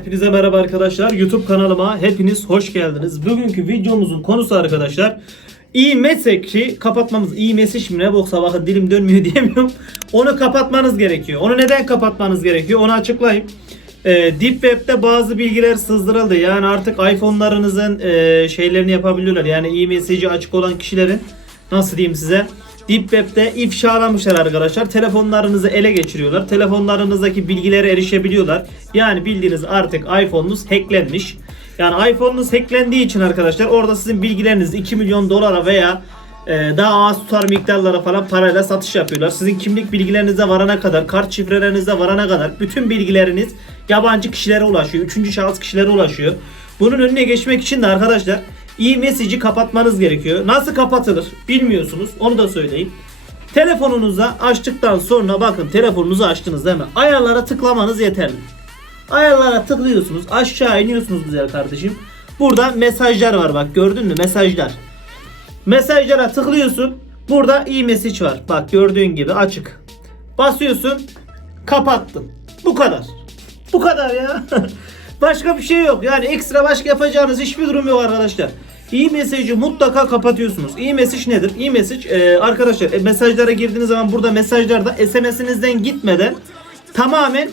Hepinize merhaba arkadaşlar. YouTube kanalıma hepiniz hoş geldiniz. Bugünkü videomuzun konusu arkadaşlar e-message'i kapatmamız. E-message mi ne boksa bakın dilim dönmüyor diyemiyorum. Onu kapatmanız gerekiyor. Onu neden kapatmanız gerekiyor? Onu açıklayayım. Ee, Deep Web'de bazı bilgiler sızdırıldı. Yani artık iPhone'larınızın e, şeylerini yapabiliyorlar. Yani e-message'i açık olan kişilerin nasıl diyeyim size Deep Web'de ifşalamışlar arkadaşlar. Telefonlarınızı ele geçiriyorlar. Telefonlarınızdaki bilgilere erişebiliyorlar. Yani bildiğiniz artık iPhone'unuz hacklenmiş. Yani iPhone'unuz hacklendiği için arkadaşlar orada sizin bilgilerinizi 2 milyon dolara veya e, daha az tutar miktarlara falan parayla satış yapıyorlar. Sizin kimlik bilgilerinize varana kadar, kart şifrelerinize varana kadar bütün bilgileriniz yabancı kişilere ulaşıyor. Üçüncü şahıs kişilere ulaşıyor. Bunun önüne geçmek için de arkadaşlar e-message'i kapatmanız gerekiyor. Nasıl kapatılır bilmiyorsunuz. Onu da söyleyeyim. Telefonunuza açtıktan sonra bakın telefonunuzu açtınız mi? Ayarlara tıklamanız yeterli. Ayarlara tıklıyorsunuz. Aşağı iniyorsunuz güzel kardeşim. Burada mesajlar var bak gördün mü mesajlar. Mesajlara tıklıyorsun. Burada e-message var. Bak gördüğün gibi açık. Basıyorsun. Kapattın. Bu kadar. Bu kadar ya. başka bir şey yok. Yani ekstra başka yapacağınız hiçbir durum yok arkadaşlar. E-message'i mutlaka kapatıyorsunuz. E-message nedir? E-message e, arkadaşlar e, mesajlara girdiğiniz zaman burada mesajlarda SMS'inizden gitmeden tamamen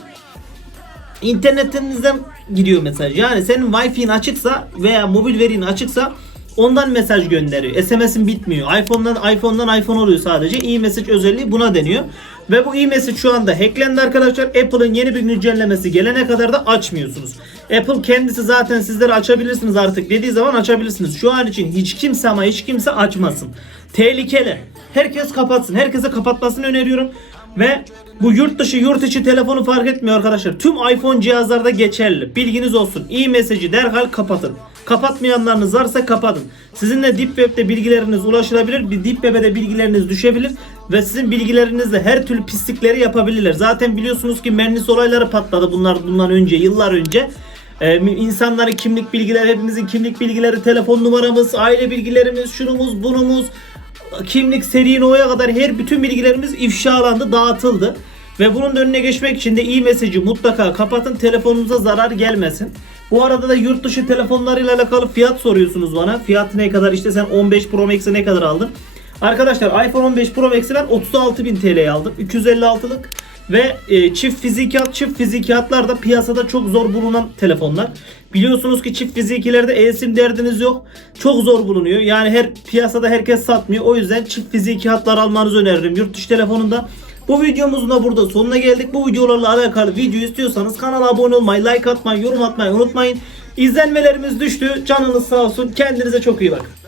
internetinizden gidiyor mesaj. Yani senin Wi-Fi'in açıksa veya mobil verin açıksa ondan mesaj gönderiyor. SMS'in bitmiyor. iPhone'dan iPhone'dan iPhone oluyor sadece. E-message özelliği buna deniyor. Ve bu e-message şu anda hacklendi arkadaşlar. Apple'ın yeni bir güncellemesi gelene kadar da açmıyorsunuz. Apple kendisi zaten sizlere açabilirsiniz artık dediği zaman açabilirsiniz. Şu an için hiç kimse ama hiç kimse açmasın. Tehlikeli. Herkes kapatsın. Herkese kapatmasını öneriyorum. Ve bu yurt dışı yurt içi telefonu fark etmiyor arkadaşlar. Tüm iPhone cihazlarda geçerli. Bilginiz olsun. E-message'i derhal kapatın. Kapatmayanlarınız varsa kapatın. Sizinle Deep Web'de bilgileriniz ulaşılabilir. Bir Deep Web'e de bilgileriniz düşebilir. Ve sizin bilgilerinizle her türlü pislikleri yapabilirler. Zaten biliyorsunuz ki Mernis olayları patladı bunlar bundan önce yıllar önce. Ee, insanların kimlik bilgileri, hepimizin kimlik bilgileri, telefon numaramız, aile bilgilerimiz, şunumuz, bunumuz, kimlik seri no'ya kadar her bütün bilgilerimiz ifşalandı, dağıtıldı. Ve bunun önüne geçmek için de e-message'i mutlaka kapatın. Telefonunuza zarar gelmesin. Bu arada da yurt dışı telefonlarıyla alakalı fiyat soruyorsunuz bana. Fiyat ne kadar? İşte sen 15 Pro Max'i ne kadar aldın? Arkadaşlar iPhone 15 Pro Max'i ben 36.000 TL'ye aldım. 256'lık ve e, çift fiziki hat, çift fiziki hatlar da piyasada çok zor bulunan telefonlar. Biliyorsunuz ki çift fizikilerde e-sim derdiniz yok. Çok zor bulunuyor. Yani her piyasada herkes satmıyor. O yüzden çift fiziki hatlar almanızı öneririm yurt dışı telefonunda. Bu videomuzun da burada sonuna geldik. Bu videolarla alakalı video istiyorsanız kanala abone olmayı, like atmayı, yorum atmayı unutmayın. İzlenmelerimiz düştü. Canınız sağ olsun. Kendinize çok iyi bakın.